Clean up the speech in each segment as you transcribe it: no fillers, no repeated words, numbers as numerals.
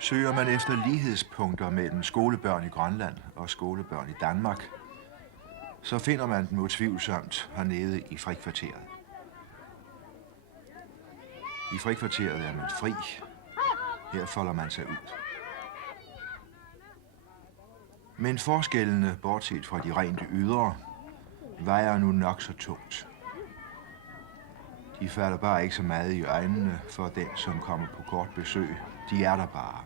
Søger man efter lighedspunkter mellem skolebørn i Grønland og skolebørn i Danmark, så finder man dem utvivlsomt hernede i frikvarteret. I frikvarteret er man fri. Her folder man sig ud. Men forskellene, bortset fra de rent ydre, vejer nu nok så tungt. De falder bare ikke så meget i øjnene for den, som kommer på kort besøg. De er der bare.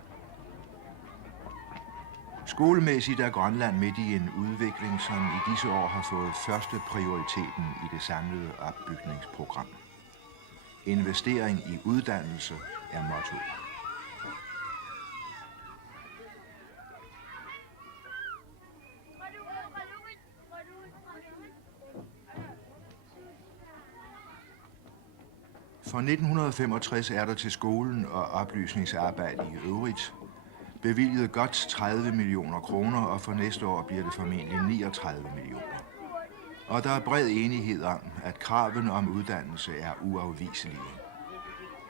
Skolemæssigt er Grønland midt i en udvikling, som i disse år har fået første prioriteten i det samlede opbygningsprogram. Investering i uddannelse er mottoet. For 1965 er der til skolen og oplysningsarbejde i øvrigt bevilget godt 30 millioner kroner, og for næste år bliver det formentlig 39 millioner. Og der er bred enighed om, at kravene om uddannelse er uafviselige.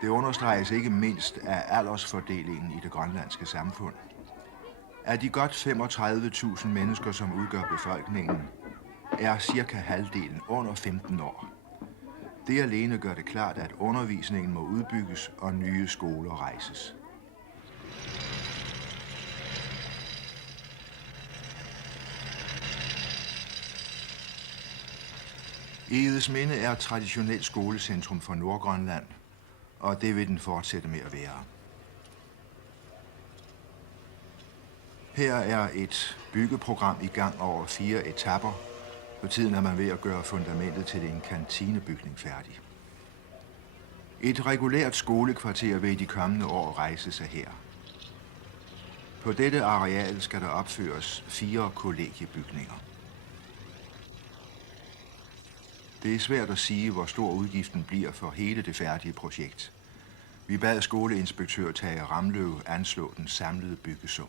Det understreges ikke mindst af aldersfordelingen i det grønlandske samfund. Af de godt 35.000 mennesker, som udgør befolkningen, er cirka halvdelen under 15 år. Det alene gør det klart, at undervisningen må udbygges og nye skoler rejses. Egedesminde er traditionelt skolecentrum for Nordgrønland, og det vil den fortsætte med at være. Her er et byggeprogram i gang over 4 etaper. På tiden er man ved at gøre fundamentet til en kantinebygning færdig. Et regulært skolekvarter vil i de kommende år rejse sig her. På dette areal skal der opføres 4 kollegiebygninger. Det er svært at sige, hvor stor udgiften bliver for hele det færdige projekt. Vi bad skoleinspektør Tage Ramløv anslå den samlede byggesum.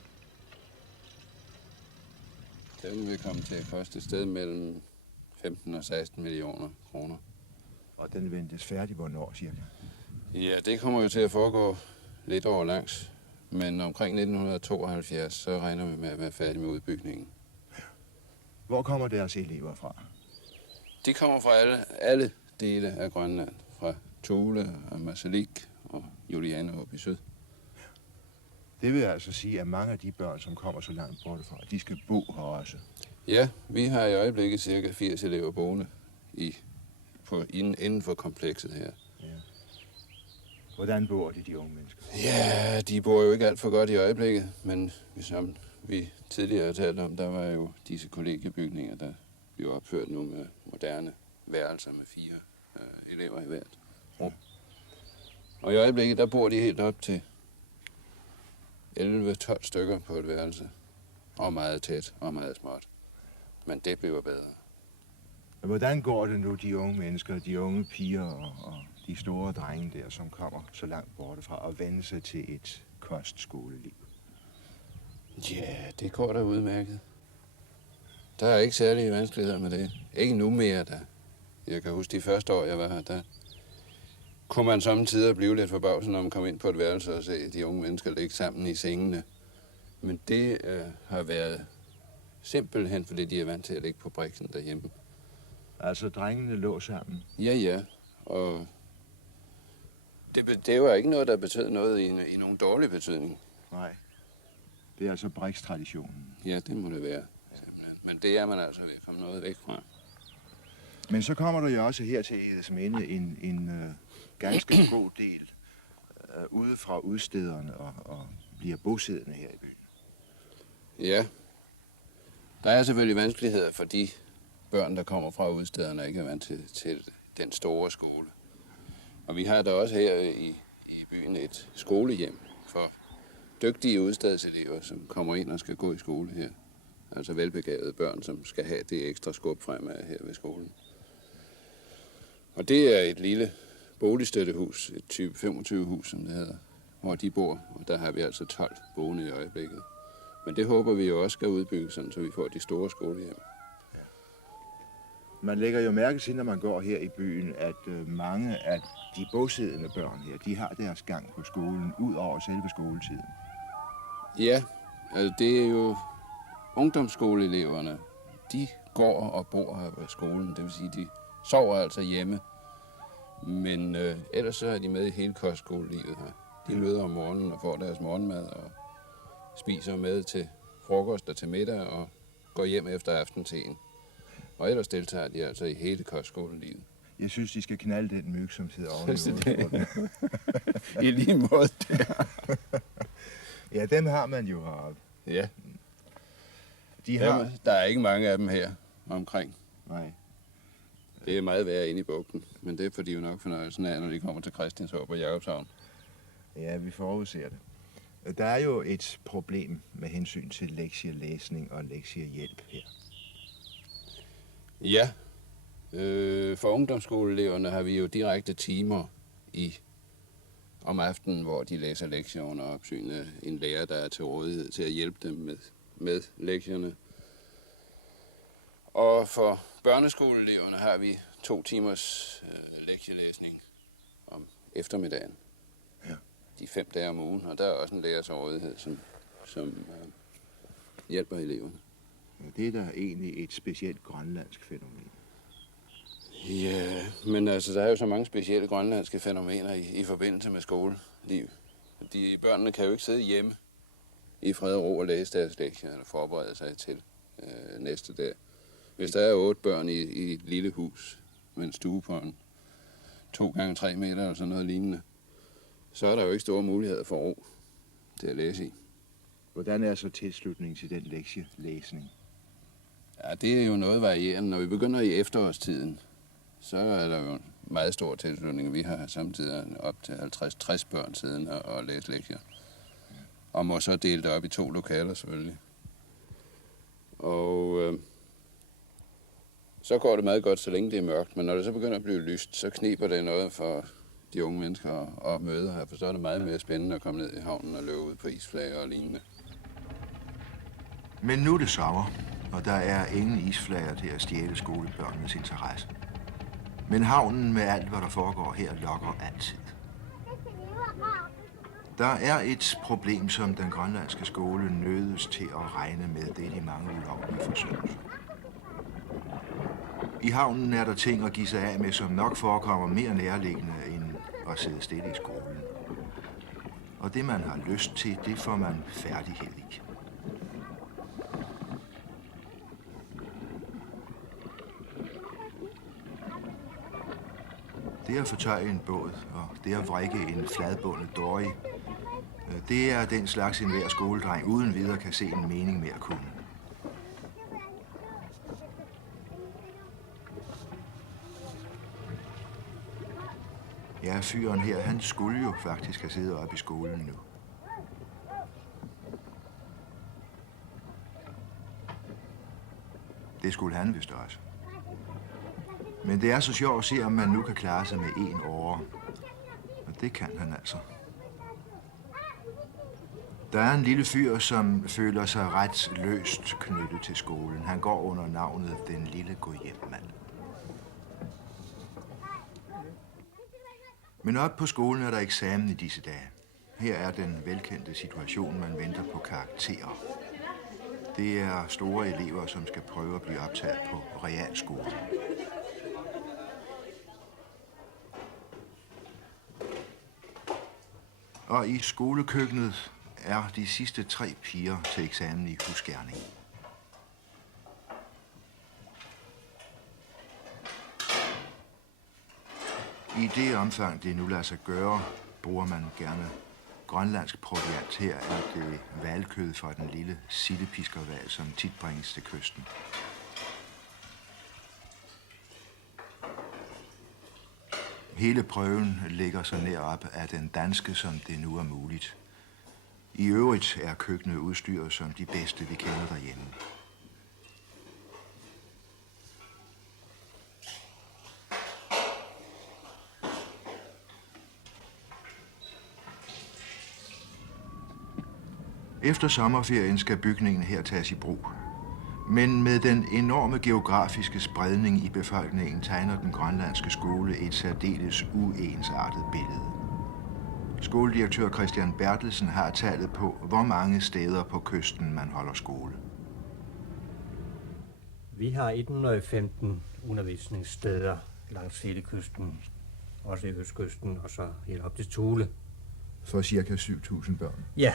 Den vil komme til at koste et sted mellem 15 og 16 millioner kroner. Og den ventes færdig hvornår, cirka? Ja, det kommer jo til at foregå lidt over langs. Men omkring 1972, så regner vi med at være færdige med udbygningen. Hvor kommer deres elever fra? De kommer fra alle dele af Grønland. Fra Thule og Marsalik og Julianerup i syd. Det vil altså sige, at mange af de børn, som kommer så langt bort fra, de skal bo her også. Ja, vi har i øjeblikket cirka 80 elever boende inden for komplekset her. Ja. Hvordan bor de unge mennesker? Ja, de bor jo ikke alt for godt i øjeblikket, men som vi tidligere har talt om, der var jo disse kollegiebygninger, der bliver opført nu med moderne værelser med 4 elever i hvert rum. Og i øjeblikket, der bor de helt op til 11-12 stykker på et værelse. Og meget tæt og meget småt. Men det bliver bedre. Hvordan går det nu, de unge mennesker, de unge piger og de store drenge der, som kommer så langt borte fra, at vende sig til et kostskoleliv? Ja, det går da udmærket. Der er ikke særlige vanskeligheder med det. Ikke nu mere, da. Jeg kan huske de første år, jeg var her, der kunne man samtidig blive lidt forbavset, når man kom ind på et værelse og se de unge mennesker ligge sammen i sengene. Men det har været simpelthen, fordi de er vant til at ligge på briksen derhjemme. Altså, drengene lå sammen? Ja. Og det var ikke noget, der betød noget i nogen dårlig betydning. Nej. Det er altså brikstraditionen. Ja, det må det være. Simpelthen. Men det er man altså ved at komme noget væk fra. Men så kommer der jo også her til Egedesminde en ganske god del ude fra udstederne og bliver bosiddende her i byen. Ja. Der er selvfølgelig vanskeligheder for de børn, der kommer fra udstederne og ikke er vant til den store skole. Og vi har da også her i byen et skolehjem for dygtige udstedselever, som kommer ind og skal gå i skole her. Altså velbegavede børn, som skal have det ekstra skub fremad her ved skolen. Og det er et lille boligstøttehus, et type 25-hus, som det hedder, hvor de bor. Og der har vi altså 12 boende i øjeblikket. Men det håber vi jo også skal udbygges, sådan, så vi får de store skolehjem. Ja. Man lægger jo mærke til, når man går her i byen, at mange af de bosiddende børn her, de har deres gang på skolen ud over selve skoletiden. Ja, altså det er jo ungdomsskoleeleverne. De går og bor her på skolen, det vil sige, de sover altså hjemme. Men ellers så er de med i hele kostskolelivet her. De møder om morgenen og får deres morgenmad og spiser med til frokost og til middag og går hjem efter aftenteen. Og ellers deltager de altså i hele kostskolelivet. Jeg synes, de skal knalde den myg, som sidder oveni. I lige måde der. Ja, dem har man jo heroppe. Ja, De har... der er ikke mange af dem her omkring. Nej. Det er meget værre inde i bugten, men det får de jo nok fornøjelsen af, når de kommer til Christianshavn og Jakobshavn. Ja, vi forudser det. Der er jo et problem med hensyn til lektielæsning og lektiehjælp her. Ja, for ungdomsskoleeleverne har vi jo direkte timer om aftenen, hvor de læser lektier under opsyn af en lærer, der er til rådighed til at hjælpe dem med lektierne. Og for børneskoleeleverne har vi 2 timers lektielæsning om eftermiddagen. Ja. De 5 dage om ugen, og der er også en lærer til rådighed, som hjælper eleverne. Det er da egentlig et specielt grønlandsk fænomen. Ja, men altså, der er jo så mange specielle grønlandske fænomener i forbindelse med skoleliv. Børnene kan jo ikke sidde hjemme i fred og ro og læse deres lektier eller forberede sig til næste dag. Hvis der er 8 børn i et lille hus med en stue på 2x3 meter eller sådan noget lignende, så er der jo ikke store muligheder for ro til at læse i. Hvordan er så tilslutningen til den lektielæsning? Ja, det er jo noget varierende. Når vi begynder i efterårstiden, så er der jo en meget stor tilslutning. Vi har samtidig op til 50-60 børn siden og læse lektier. Og må så dele det op i 2 lokaler selvfølgelig. Og så går det meget godt, så længe det er mørkt. Men når det så begynder at blive lyst, så kniber det noget for de unge mennesker at møde her. For så er det meget mere spændende at komme ned i havnen og løbe ud på isflager og lignende. Men nu er det sommer, og der er ingen isflager til at stjæle skolebørnenes interesse. Men havnen med alt, hvad der foregår her, lokker altid. Der er et problem, som den grønlandske skole nødes til at regne med, det er de mange ulovlige forsøgelser. I havnen er der ting at give sig af med, som nok forekommer mere nærliggende end at sidde stille i skolen. Og det, man har lyst til, det får man færdighed i. Det at fortøje en båd, og det at vrikke en fladbundet dory, det er den slags enhver skoledreng uden videre kan se en mening med at kunne. Ja, fyren her, han skulle jo faktisk have siddet oppe i skolen nu. Det skulle han vist også. Men det er så sjovt at se, om man nu kan klare sig med 1 åre. Og det kan han altså. Der er en lille fyr, som føler sig ret løst knyttet til skolen. Han går under navnet Den Lille Gå-hjem-mand. Men op på skolen er der eksamen i disse dage. Her er den velkendte situation, man venter på karakterer. Det er store elever, som skal prøve at blive optaget på realskolen. Og i skolekøkkenet er de sidste 3 piger til eksamen i husgerning. I det omfang, det nu lader sig gøre, bruger man gerne grønlandsk proviant. Her er det hvalkød fra den lille sildepiskerhval, som tit bringes til kysten. Hele prøven ligger så nær op af den danske, som det nu er muligt. I øvrigt er køkkenet udstyret som de bedste, vi kender derhjemme. Efter sommerferien skal bygningen her tages i brug. Men med den enorme geografiske spredning i befolkningen tegner den grønlandske skole et særdeles uensartet billede. Skoledirektør Christian Bertelsen har tallet på, hvor mange steder på kysten man holder skole. Vi har 115 undervisningssteder langs hele kysten, også i østkysten og så helt op til Thule. For ca. 7.000 børn. Ja,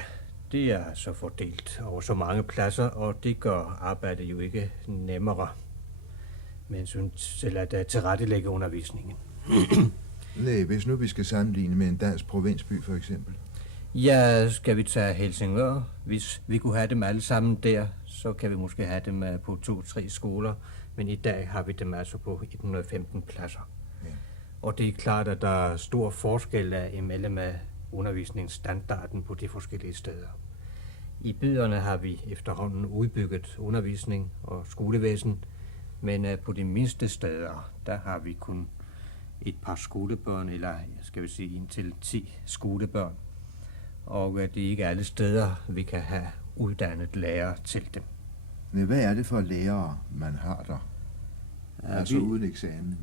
det er så fordelt over så mange pladser, og det gør arbejdet jo ikke nemmere med hensyn til at tilrettelægge undervisningen. Nej, hvis nu vi skal sammenligne med en dansk provinsby for eksempel. Ja, skal vi tage Helsingør? Hvis vi kunne have dem alle sammen der, så kan vi måske have dem på 2-3 skoler, men i dag har vi dem altså på 115 pladser. Ja. Og det er klart, at der er stor forskel imellem undervisningsstandarden på de forskellige steder. I byerne har vi efterhånden udbygget undervisning og skolevæsen, men på de mindste steder, der har vi kun et par skolebørn, eller skal vi sige indtil 10 skolebørn. Og det er ikke alle steder, vi kan have uddannet lærere til dem. Men hvad er det for lærere, man har der? Altså uden eksamen?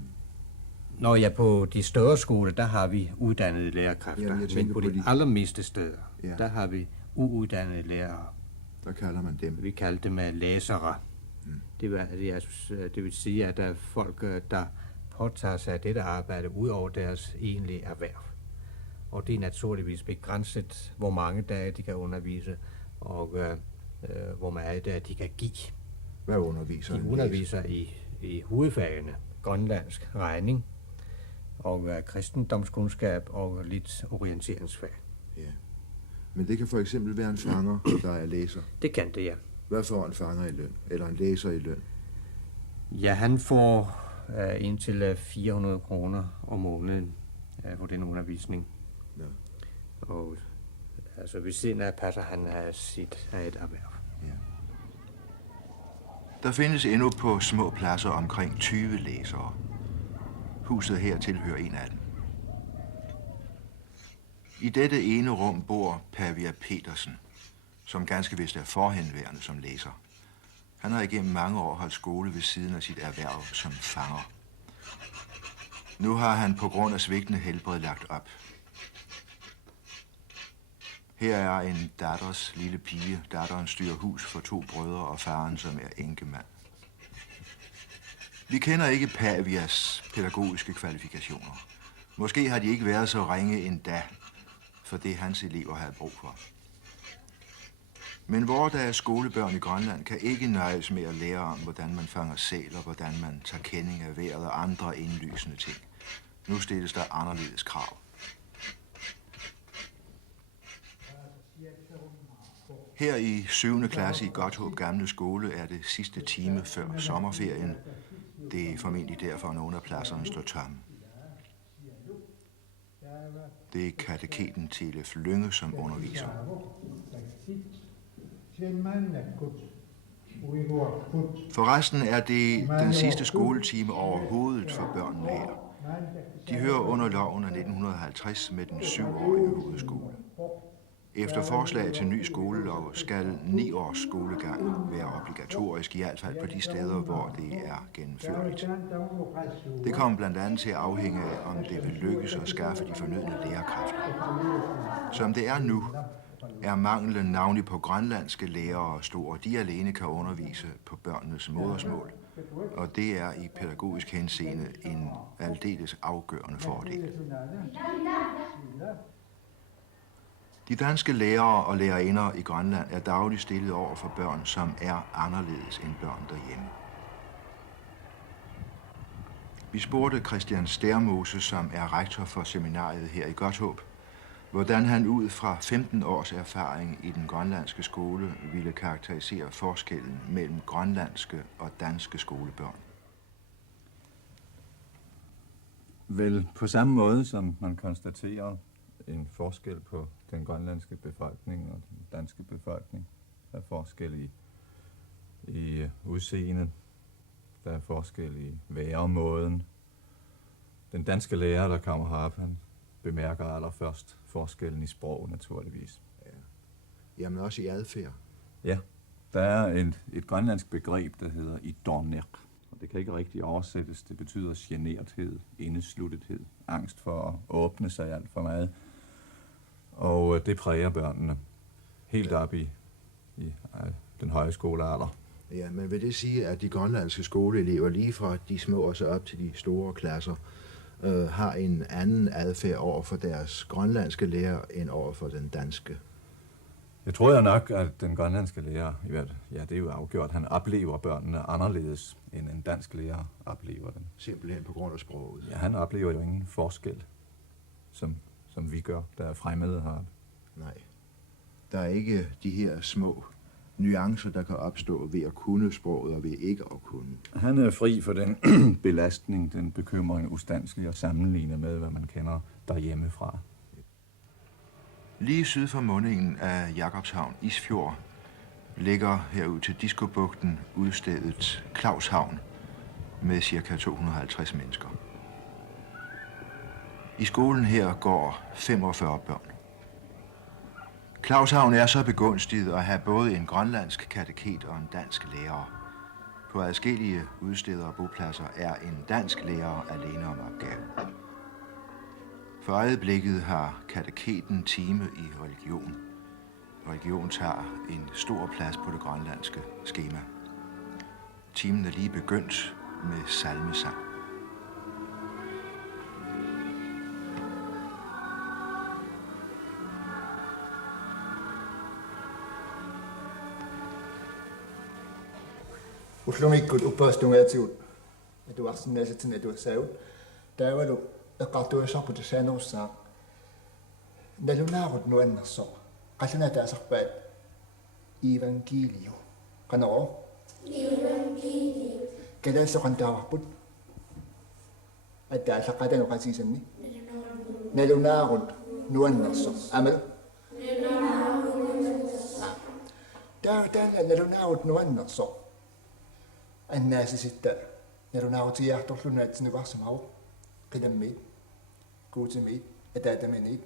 Nå ja, på de større skoler, der har vi uddannede lærerkræfter, men på de allermeste steder, der har vi uuddannede lærere. Der kalder man dem? Vi kalder dem læsere. Det vil sige, at der er folk, der påtager sig dette arbejde ud over deres egentlige erhverv. Og det er naturligvis begrænset, hvor mange dage de kan undervise, og hvor meget de kan give. Hvad underviser de? Underviser i hovedfagene, grønlandsk, regning, og kristendomskundskab og lidt orienteringsfag. Ja. Men det kan for eksempel være en fanger, der er læser? Det kan det, ja. Hvad får en fanger i løn? Eller en læser i løn? Ja, han får indtil 400 kroner om måneden på den undervisning. Ja. Og altså ved siden af passer han sit et erhverv. Ja. Der findes endnu på små pladser omkring 20 læsere. Huset her tilhører en af dem. I dette ene rum bor Pavia Petersen, som ganske vist er forhenværende som læser. Han har igennem mange år holdt skole ved siden af sit erhverv som fanger. Nu har han på grund af svigtende helbred lagt op. Her er en datters lille pige. Datteren styrer hus for 2 brødre og faren, som er enkemand. Vi kender ikke Pavias pædagogiske kvalifikationer. Måske har de ikke været så ringe endda, for det hans elever havde brug for. Men vore dages skolebørn i Grønland kan ikke nøjes med at lære om, hvordan man fanger sæler, hvordan man tager kending af vejret og andre indlysende ting. Nu stilles der anderledes krav. Her i 7. klasse i Godthåb Gamle Skole er det sidste time før sommerferien. Det er formentlig derfor, nogle af pladserne står tomme. Det er kateketen Tilef Lynge, som underviser. Forresten er det den sidste skoletime overhovedet for børnene her. De hører under loven af 1950 med den 7-årige hovedskole. Efter forslag til ny skolelov skal 9 års skolegang være obligatorisk, i hvert fald på de steder, hvor det er gennemførligt. Det kommer blandt andet til at afhænge af, om det vil lykkes at skaffe de fornødne lærerkræfter. Som det er nu, er manglen navnlig på grønlandske lærere stor. De alene kan undervise på børnenes modersmål, og det er i pædagogisk henseende en aldeles afgørende fordel. De danske lærere og lærerinder i Grønland er dagligt stillet over for børn, som er anderledes end børn derhjemme. Vi spurgte Christian Stærmose, som er rektor for seminariet her i Godthåb, hvordan han ud fra 15 års erfaring i den grønlandske skole ville karakterisere forskellen mellem grønlandske og danske skolebørn. Vel på samme måde, som man konstaterer en forskel på den grønlandske befolkning og den danske befolkning. Der er forskel i udseendet. Der er forskel i væremåden. Den danske lærer, der kommer herop, han bemærker allerførst forskellen i sprog, naturligvis. Ja. Jamen også i adfærd. Ja, der er et grønlandsk begreb, der hedder idornek. Og det kan ikke rigtig oversættes. Det betyder generthed, indesluttethed, angst for at åbne sig alt for meget. Og det præger børnene helt op i den høje skolealder. Ja, men vil det sige, at de grønlandske skoleelever, lige fra de små og så op til de store klasser, har en anden adfærd over for deres grønlandske lærer end over for den danske? Jeg tror nok, at den grønlandske lærer, ja, det er jo afgjort, han oplever børnene anderledes, end en dansk lærer oplever dem. Simpelthen på grund af sproget? Ja, han oplever jo ingen forskel, som vi gør, der er fremmede heroppe. Nej. Der er ikke de her små nuancer, der kan opstå ved at kunne sproget og ved ikke at kunne. Han er fri for den belastning, den bekymring, ustandselig at sammenligne med, hvad man kender derhjemmefra. Lige syd for mundingen af Jakobshavn Isfjord ligger herud til Diskobugten udstedet Claushavn med ca. 250 mennesker. I skolen her går 45 børn. Claushavn er så begunstiget at have både en grønlandsk kateket og en dansk lærer. På adskillige udsteder og bopladser er en dansk lærer alene om opgaven. For øjeblikket har kateketen time i religion. Religion tager en stor plads på det grønlandske skema. Timen er lige begyndt med salmesang. Uslumikut uppaastungaatigut atuarsinnaasatsin atuassaagut taavalu eqqartuassarput saanerussaa nalunaagut nuannersoq qallana taasarpaat evangelio qanero evangelio kalaassoqan taavarput attaallaqatanu qasiisanni nalunaagut nuannersoq amal taavataan nalunaagut nuannersoq annaasisitta narunaautiartorlunaatsinukарсамау qidammiit kuutimiit ataatamaniit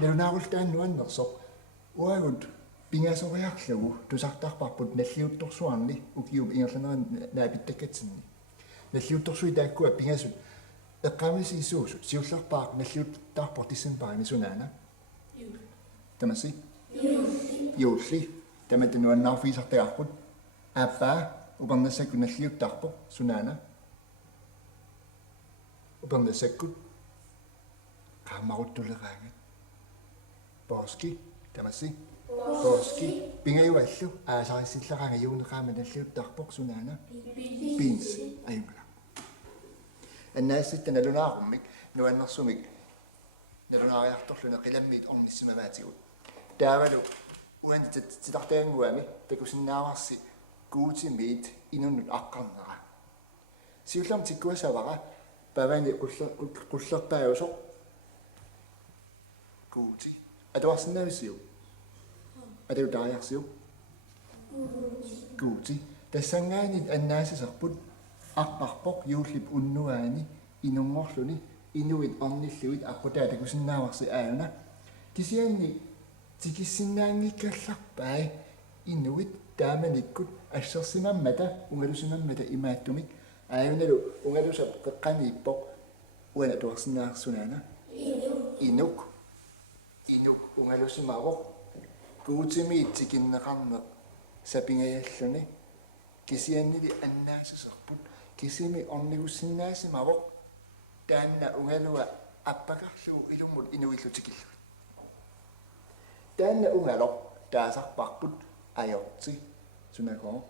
narunaarulltaannuannersoq uagut pingasoriarlugu tusartarparput nalliuttorsuarni ukium ingerlaneran naapittakatsinni nalliuttorsui taakkua pingasut eqqamisiisuusut siullarpaaq nalliuttarpor tissampaani sunaana tamassi juulli tamattunuannaarfiisartaarput appaa upernassakku nalliuttarpo sunaana upernassakku qaammaruttuleqaangat pooski tamassi pooski pingajuallu aasarissillaqaanga juuneqaama nalliuttarpoq sunaana beans ayungala annaassitta nalunaarummik nuannersumik nalunaariartorlune qilammiit ornissimamaatigut taavalu uanti titartaanguami takusinnaavarsi kuutimiit inunnut aqqarnera siullam tikkuasavara pavani qullerpaajusoq kuuti atuarsinnaavisiu atutariarsiu kuuti tassangaanit annaasisarput aqqarpoq yuullip unnuaani inungorluni inuit ornilluit aqutaa takusinnaavarsi aana kisianni tikissinnaangikallarpai inuit taamanikkut assersimammata ungalusimammata imaattumik aayunalu ungalusap qeqqaniippoq uana tuarsinnaarsunaana inuk ungalusimavoq kuutimiit tikinneqarneq sapingayalluni kisiannili annaasiserput kisimi ornigussinnaasimavoq taanna ungalua appaqarlugu ilumut inuillutikillu taanna ungaloq taasarparput ajorti sunakoo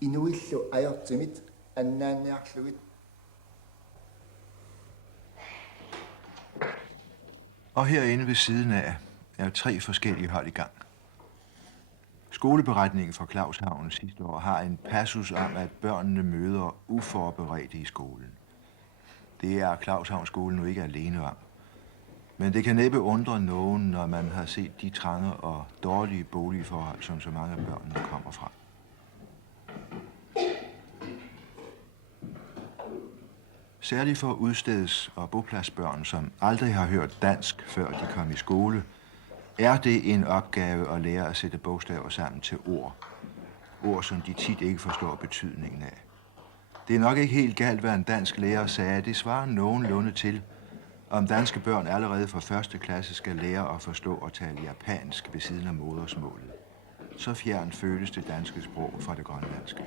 inuillu ajortimit annaanniarlugit Og herinde ved siden af er 3 forskellige hold i gang. Skoleberetningen fra Claushavn sidste år har en passus om, at børnene møder uforberedte i skolen. Det er Claushavn skole nu ikke alene om. Men det kan næppe undre nogen, når man har set de trange og dårlige boligforhold, som så mange af børnene kommer fra. Særligt for udsteds- og bopladsbørn, som aldrig har hørt dansk, før de kom i skole, er det en opgave at lære at sætte bogstaver sammen til ord. Ord, som de tit ikke forstår betydningen af. Det er nok ikke helt galt, hvad en dansk lærer sagde. Det svarer nogenlunde til Om danske børn allerede fra første klasse skal lære at forstå og tale japansk ved siden af modersmålet. Så fjernt føles det danske sprog fra det grønlandske.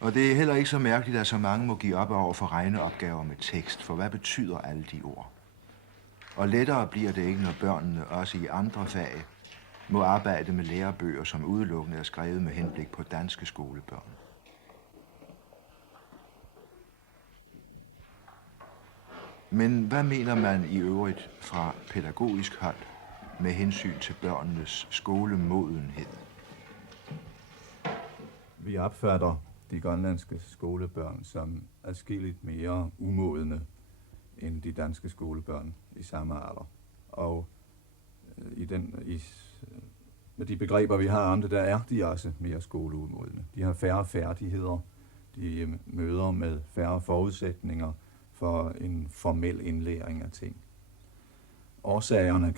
Og det er heller ikke så mærkeligt, at så mange må give op over for regneopgaver med tekst, for hvad betyder alle de ord? Og lettere bliver det ikke, når børnene også i andre fag må arbejde med lærebøger, som udelukkende er skrevet med henblik på danske skolebørn. Men hvad mener man i øvrigt fra pædagogisk hold med hensyn til børnenes skolemodenhed? Vi opfatter de grønlandske skolebørn som adskilligt mere umodne end de danske skolebørn i samme alder. Og med de begreber, vi har om det, der er de også mere skoleumodne. De har færre færdigheder, de møder med færre forudsætninger for en formel indlæring af ting. Årsagerne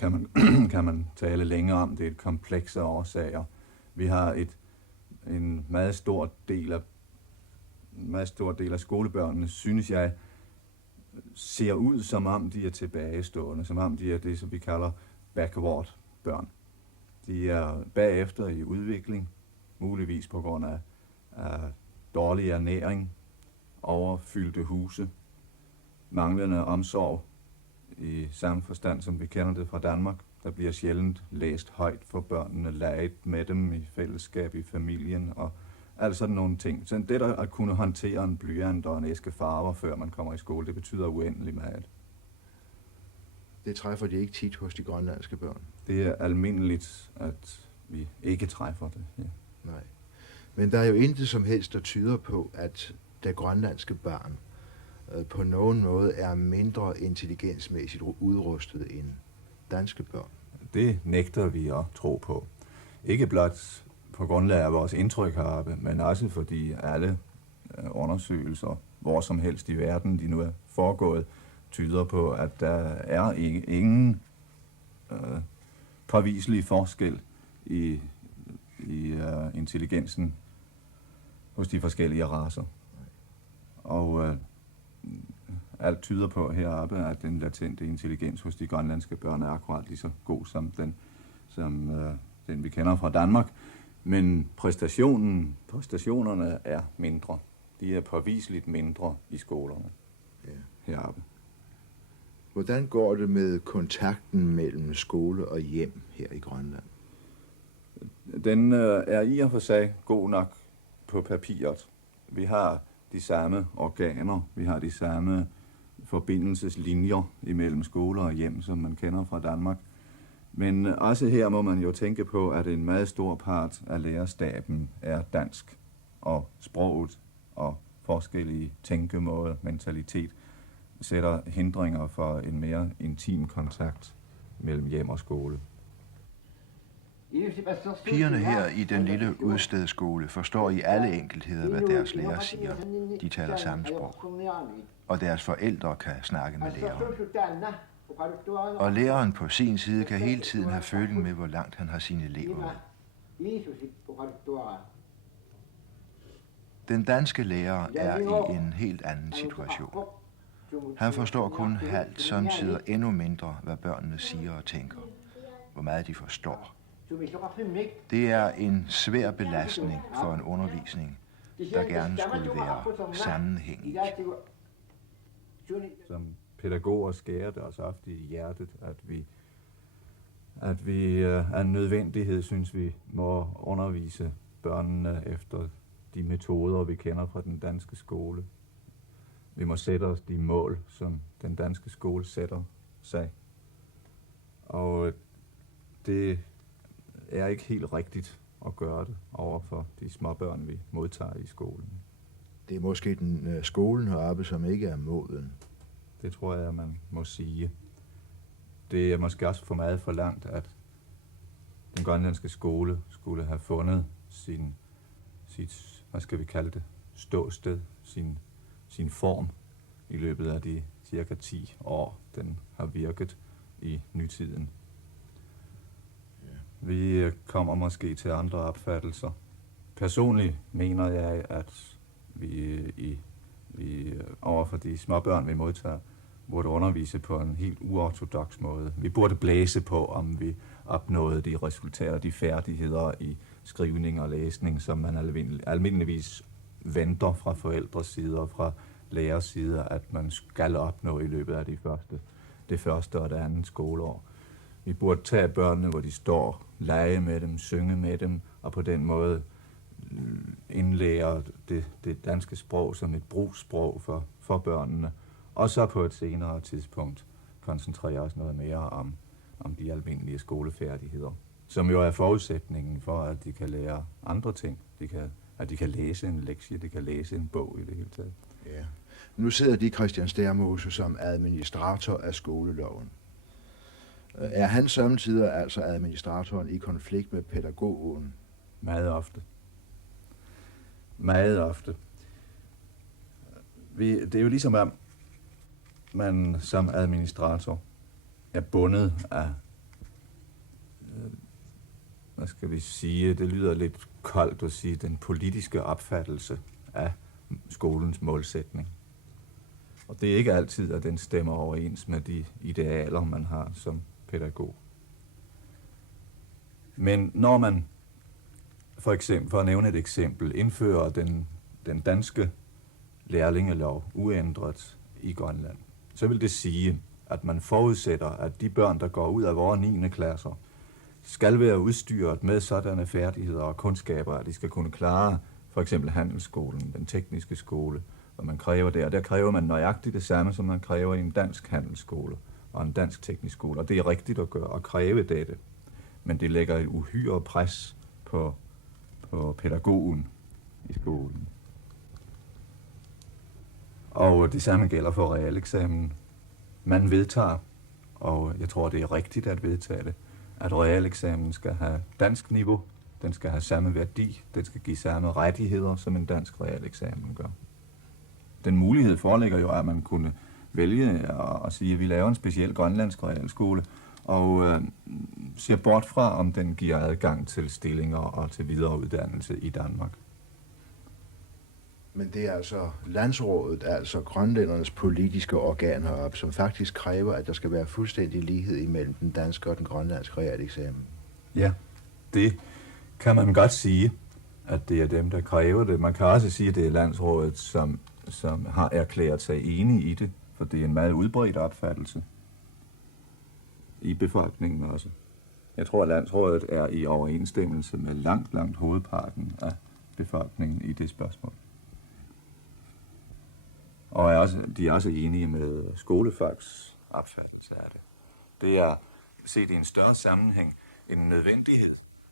kan man tale længere om. Det er et kompleks af årsager. Vi har en meget stor del af skolebørnene, synes jeg, ser ud som om de er tilbagestående, som om de er det, som vi kalder backward børn. De er bagefter i udvikling, muligvis på grund af dårlig ernæring, overfyldte huse, manglende omsorg i samme forstand, som vi kender det fra Danmark. Der bliver sjældent læst højt for børnene, leget med dem i fællesskab i familien og alt sådan nogle ting. Så det der at kunne håndtere en blyant og en æske farver, før man kommer i skole, det betyder uendelig meget. Det træffer de ikke tit hos de grønlandske børn. Det er almindeligt, at vi ikke træffer det. Ja. Nej. Men der er jo intet som helst, der tyder på, at det grønlandske barn på nogen måde er mindre intelligensmæssigt udrustet end danske børn. Det nægter vi at tro på. Ikke blot på grundlag af vores indtryk heroppe, men også fordi alle undersøgelser, hvor som helst i verden, de nu er foregået, tyder på, at der er ingen påviselig forskel i intelligensen hos de forskellige racer. Og alt tyder på heroppe, at den latente intelligens hos de grønlandske børn er akkurat lige så god som den vi kender fra Danmark. Men præstationerne er mindre. De er påviseligt mindre i skolerne heroppe. Hvordan går det med kontakten mellem skole og hjem her i Grønland? Den er i og for sig god nok på papiret. Vi har de samme organer, vi har de samme forbindelseslinjer imellem skole og hjem, som man kender fra Danmark. Men også her må man jo tænke på, at en meget stor part af lærerstaben er dansk, og sproget og forskellige tænkemåder, mentalitet, sætter hindringer for en mere intim kontakt mellem hjem og skole. Pigerne her i den lille udstedsskole forstår i alle enkeltheder, hvad deres lærer siger. De taler samme sprog. Og deres forældre kan snakke med læreren. Og læreren på sin side kan hele tiden have føling med, hvor langt han har sine elever med. Den danske lærer er i en helt anden situation. Han forstår kun halvt, samtidig endnu mindre, hvad børnene siger og tænker. Hvor meget de forstår. Det er en svær belastning for en undervisning, der gerne skulle være sammenhængende. Som pædagoger skærer det os ofte i hjertet, at vi af nødvendighed synes, vi må undervise børnene efter de metoder, vi kender fra den danske skole. Vi må sætte os de mål, som den danske skole sætter sig. Og det er ikke helt rigtigt at gøre det over for de småbørn, vi modtager i skolen. Det er måske den skolen heroppe, som ikke er moden. Det tror jeg, man må sige. Det er måske også for meget forlangt, at den grønlandske skole skulle have fundet sit, hvad skal vi kalde det, ståsted, sin form i løbet af de cirka 10 år, den har virket i nutiden. Vi kommer måske til andre opfattelser. Personligt mener jeg, at vi overfor de småbørn, vi modtager, burde undervise på en helt uortodoks måde. Vi burde blæse på, om vi opnåede de resultater, de færdigheder i skrivning og læsning, som man almindeligvis venter fra forældres side og fra lærers side, at man skal opnå i løbet af det første og det andet skoleår. Vi burde tage børnene, hvor de står, lege med dem, synge med dem, og på den måde indlære det danske sprog som et brugssprog for børnene, og så på et senere tidspunkt koncentrere os noget mere om de almindelige skolefærdigheder, som jo er forudsætningen for, at de kan lære andre ting. At de kan læse en lektie, de kan læse en bog i det hele taget. Ja. Nu sidder de Christian Stærmose som administrator af skoleloven. Er han samtidig altså administratoren i konflikt med pædagogen? Meget ofte. Meget ofte. Det er jo ligesom, at man som administrator er bundet af, hvad skal vi sige, det lyder lidt koldt at sige, den politiske opfattelse af skolens målsætning. Og det er ikke altid, at den stemmer overens med de idealer, man har som pædagog. Men når man, for eksempel, for at nævne et eksempel, indfører den danske lærlingelov uændret i Grønland, så vil det sige, at man forudsætter, at de børn, der går ud af vores 9. klasser, skal være udstyret med sådanne færdigheder og kundskaber, at de skal kunne klare for eksempel handelsskolen, den tekniske skole, hvad man kræver der. Der kræver man nøjagtigt det samme, som man kræver i en dansk handelsskole og en dansk teknisk skole. Og det er rigtigt at gøre og kræve dette. Men det lægger et uhyre pres på pædagogen i skolen. Og det samme gælder for realeksamen. Man vedtager, og jeg tror, det er rigtigt at vedtage det, at realeksamen skal have dansk niveau, den skal have samme værdi, den skal give samme rettigheder, som en dansk realeksamen gør. Den mulighed foreligger jo, at man kunne vælge at sige, at vi laver en speciel grønlandsk realskole, og ser bort fra, om den giver adgang til stillinger og til videreuddannelse i Danmark. Men det er altså landsrådet, altså grønlændernes politiske organ heroppe, som faktisk kræver, at der skal være fuldstændig lighed imellem den danske og den grønlandske realeksamen. Ja, det kan man godt sige, at det er dem, der kræver det. Man kan også sige, at det er landsrådet, som har erklæret sig enige i det, for det er en meget udbredt opfattelse i befolkningen også. Jeg tror, at landsrådet er i overensstemmelse med langt hovedparten af befolkningen i det spørgsmål. Og de er også enige med skolefolks opfattelse af det. Det er set i en større sammenhæng en nødvendighed,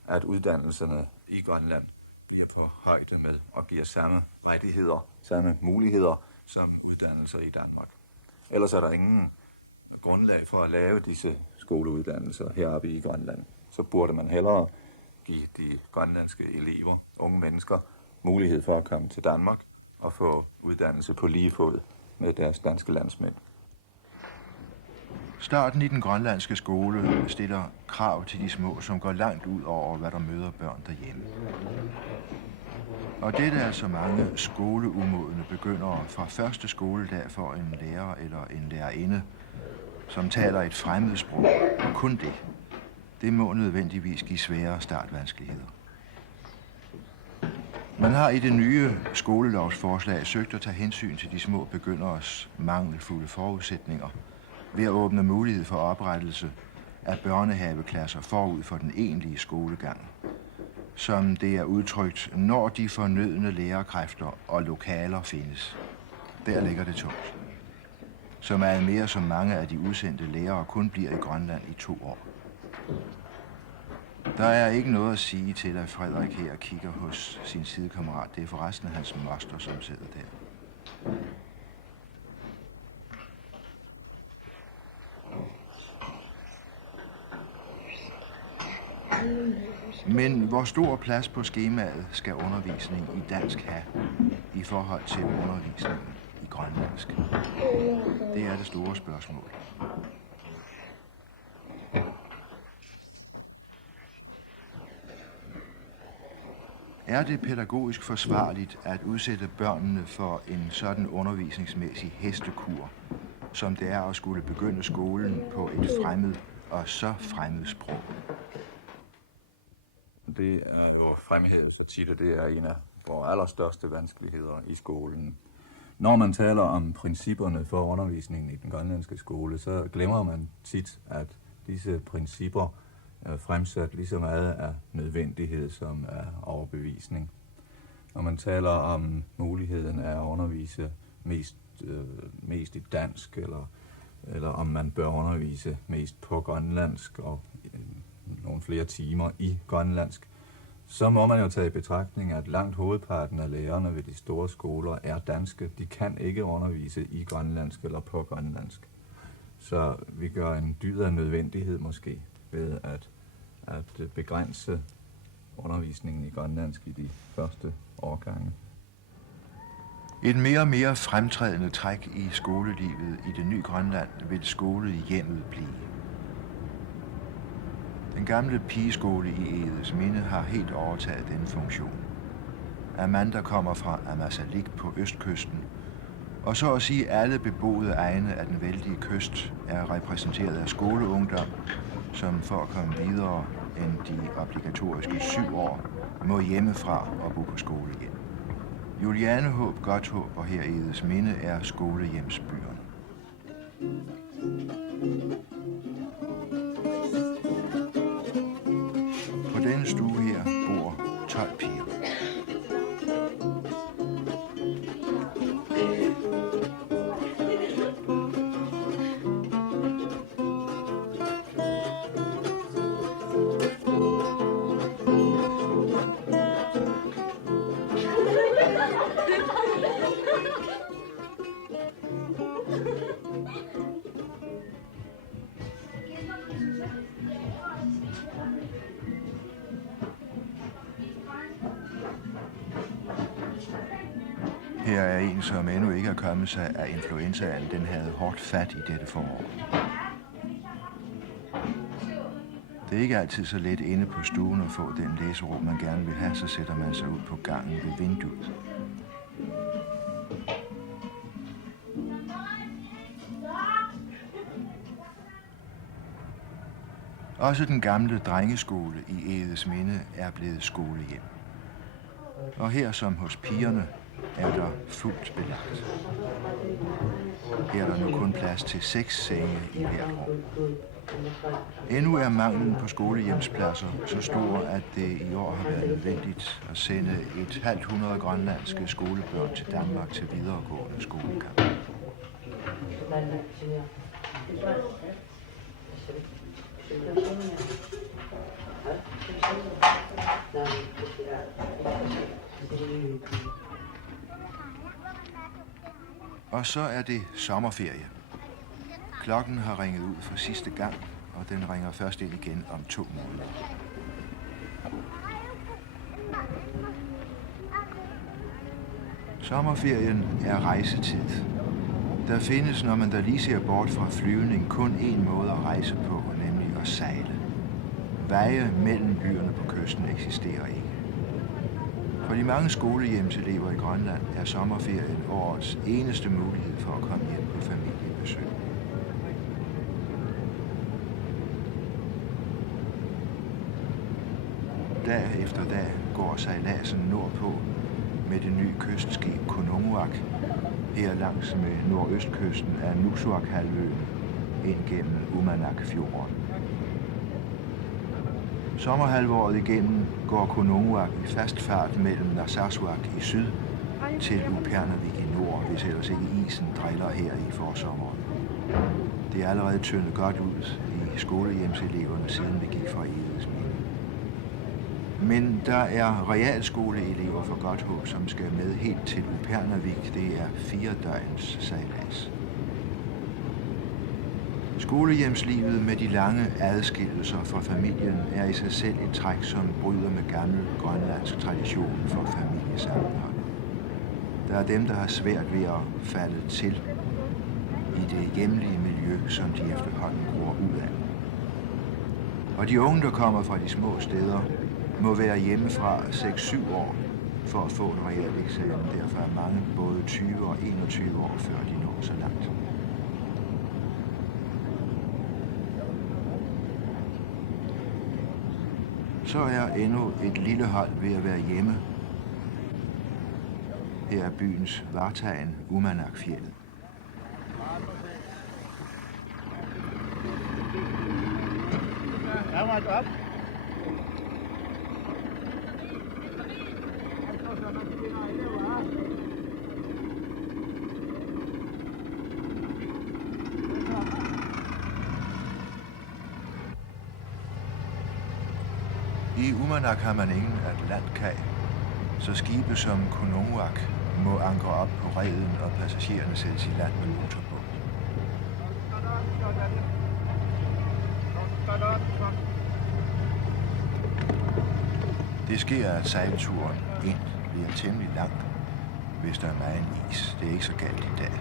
at uddannelserne i Grønland bliver på højde med og giver samme rettigheder, samme muligheder som uddannelser i Danmark. Ellers er der ingen grundlag for at lave disse skoleuddannelser heroppe i Grønland. Så burde man hellere give de grønlandske elever, unge mennesker, mulighed for at komme til Danmark og få uddannelse på lige fod med deres danske landsmænd. Starten i den grønlandske skole stiller krav til de små, som går langt ud over, hvad der møder børn derhjemme. Og dette er så mange skoleumodne begyndere fra første skoledag for en lærer eller en lærerinde, som taler et fremmedsprog, og kun det. Det må nødvendigvis give svære startvanskeligheder. Man har i det nye skolelovsforslag søgt at tage hensyn til de små begynderes mangelfulde forudsætninger ved at åbne mulighed for oprettelse af børnehaveklasser forud for den egentlige skolegang, som det er udtrykt, når de fornødne lærerkræfter og lokaler findes. Der ligger det tungt. Som er mere som mange af de udsendte lærere kun bliver i Grønland i 2 år. Der er ikke noget at sige til, at Frederik her kigger hos sin sidekammerat. Det er forresten hans moster, som sidder der. Men hvor stor plads på skemaet skal undervisning i dansk have i forhold til undervisningen i grønlandsk? Det er det store spørgsmål. Er det pædagogisk forsvarligt at udsætte børnene for en sådan undervisningsmæssig hestekur, som det er at skulle begynde skolen på et fremmed og så fremmed sprog. Det er jo fremhævet så tit, at det er en af vores allerstørste vanskeligheder i skolen. Når man taler om principperne for undervisningen i den grønlandske skole, så glemmer man tit, at disse principper er fremsat lige så meget af nødvendighed som af overbevisning. Når man taler om muligheden af at undervise mest i dansk, eller om man bør undervise mest på grønlandsk og nogle flere timer i grønlandsk, så må man jo tage i betragtning, at langt hovedparten af lærerne ved de store skoler er danske. De kan ikke undervise i grønlandsk eller på grønlandsk. Så vi gør en dyd af nødvendighed måske ved at begrænse undervisningen i grønlandsk i de første årgange. Et mere og mere fremtrædende træk i skolelivet i det nye Grønland vil skolehjemmet blive. Den gamle pigeskole i Edesminde har helt overtaget den funktion. Amanda kommer fra Ammassalik på østkysten, og så at sige alle beboede egne af den vældige kyst er repræsenteret af skoleungdom, som for at komme videre end de obligatoriske 7 år, må hjemmefra og bo på skole igen. Julianehåb, Godthåb og her Edesminde er skolehjemsbyerne. På denne stue her bor 12 piger. Her er en, som endnu ikke er kommet sig af influenzaen. Den havde hårdt fat i dette forår. Det er ikke altid så let inde på stuen at få den læsero, man gerne vil have, så sætter man sig ud på gangen ved vinduet. Også den gamle drengeskole i Edesminde er blevet skolehjem. Og her som hos pigerne er der fuldt belagt. Her er der nu kun plads til 6 senge i hvert rum. Endnu er manglen på skolehjemspladser så stor, at det i år har været nødvendigt at sende 150 grønlandske skolebørn til Danmark til videregående skolegang. Og så er det sommerferie. Klokken har ringet ud for sidste gang, og den ringer først ind igen om 2 måneder. Sommerferien er rejsetid. Der findes, når man da lige ser bort fra flyvning, kun én måde at rejse på, nemlig at sejle. Veje mellem byerne på kysten eksisterer ikke. For de mange skolehjemselever i Grønland er sommerferien årets eneste mulighed for at komme hjem på familiebesøg. Dag efter dag går sejladsen nordpå med det nye kystskib Kononguaq, her langs med nordøstkysten af Nuussuaq-halvøen ind gennem Uummannaq-fjorden. Sommerhalvåret igennem går Kononguaq i fast fart mellem Narsarsuaq i syd til Upernavik i nord, hvis ellers ikke isen driller her i forsommeren. Det er allerede tyndet godt ud i skolehjemseleverne, siden vi gik fra Edesminde. Men der er realskoleelever fra Godthåb, som skal med helt til Upernavik. Det er 4 døgns sejlads. Skolehjemslivet med de lange adskillelser fra familien er i sig selv et træk, som bryder med gammel grønlandsk tradition for familiesammenhold. Der er dem, der har svært ved at falde til i det hjemlige miljø, som de efterhånden gror ud af. Og de unge, der kommer fra de små steder, må være hjemmefra 6-7 år for at få en reel eksamen. Derfor er mange både 20 og 21 år, før de når så langt. Så er endnu et lille hold ved at være hjemme. Her er byens vartegn Uummannaqfjeldet. I Uummannaq har man ingen atlantkaj, så skibe som Kunuaq må ankre op på reden, og passagererne sættes i land med motorbåd. Det sker, at sejlturen ind bliver temmelig lang, hvis der er meget is. Det er ikke så galt i dag.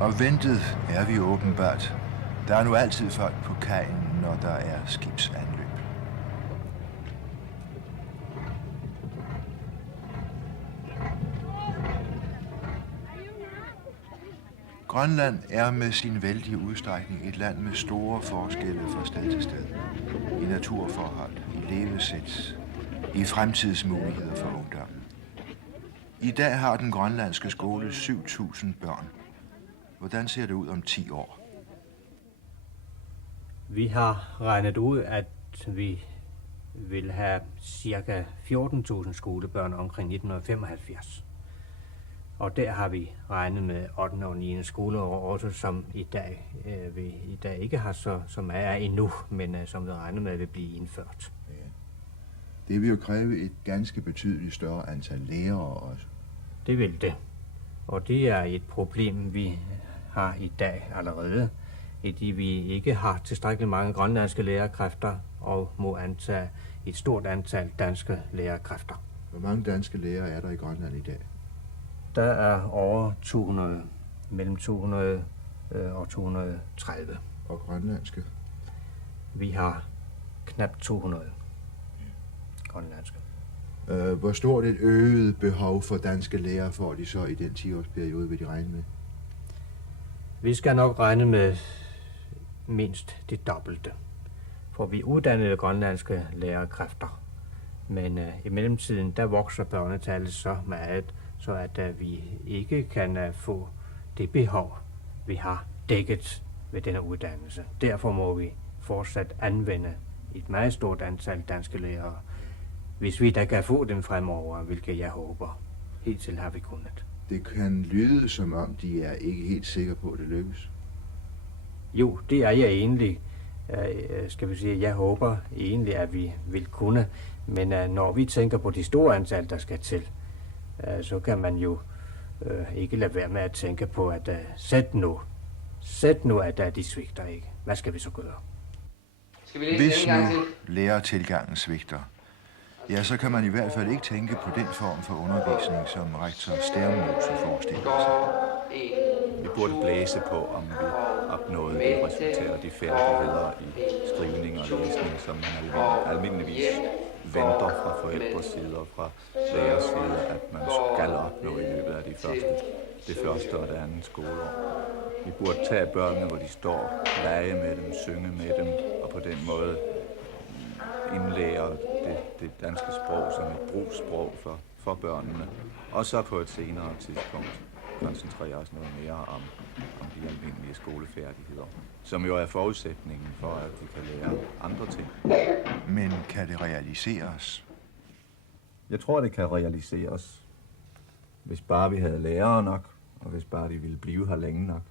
Og ventet er vi åbenbart. Der er nu altid folk på kajen, når der er skibsanløb. Grønland er med sin vældige udstrækning et land med store forskelle fra sted til sted. I naturforhold, i levesæt, i fremtidsmuligheder for ungdommen. I dag har den grønlandske skole 7.000 børn. Hvordan ser det ud om 10 år? Vi har regnet ud, at vi vil have ca. 14.000 skolebørn omkring 1975. Og der har vi regnet med 8. og 9. skoleår, også som vi i dag ikke har som er endnu, men som vi regner med vil blive indført. Ja. Det vil jo kræve et ganske betydeligt større antal lærere også. Det vil det. Og det er et problem, vi har i dag allerede, fordi vi ikke har tilstrækkeligt mange grønlandske lærerkræfter og må antage et stort antal danske lærerkræfter. Hvor mange danske lærere er der i Grønland i dag? Der er over 200, mellem 200 og 230. Og grønlandske? Vi har knap 200 grønlandske. Hvor stort et øget behov for danske lærere får de så i den 10-årsperiode, vil de regne med? Vi skal nok regne med mindst det dobbelte. For vi uddannede grønlandske lærerkræfter. Men i mellemtiden, der vokser børnetallet så meget, så at vi ikke kan få det behov, vi har dækket ved denne uddannelse. Derfor må vi fortsat anvende et meget stort antal danske lærere, hvis vi da kan få dem fremover, hvilket jeg håber. Helt til har vi kunnet. Det kan lyde, som om de er ikke helt sikre på, at det lykkes. Jo, det er jeg egentlig. Skal vi sige, jeg håber egentlig, at vi vil kunne. Men når vi tænker på de store antal, der skal til, så kan man jo ikke lade være med at tænke på, at sæt nu, at de svigter ikke. Hvad skal vi så gøre? Hvis nu lærertilgangen svigter, ja, så kan man i hvert fald ikke tænke på den form for undervisning, som rektor Stærmose forestiller sig. Vi burde blæse på, om vi opnåede de resultater, de færdigheder i skrivning og læsning, som man almindeligvis venter fra forældres side og fra lærers side, at man skal opnå i løbet af det første og det andet skoleår. Vi burde tage børnene, hvor de står, lege med dem, synge med dem, og på den måde indlære det danske sprog som et brugssprog for børnene. Og så på et senere tidspunkt koncentrere os noget mere om de almindelige skolefærdigheder, som jo er forudsætningen for, at vi kan lære andre ting. Men kan det realiseres? Jeg tror, det kan realiseres, hvis bare vi havde lærere nok, og hvis bare de ville blive her længe nok.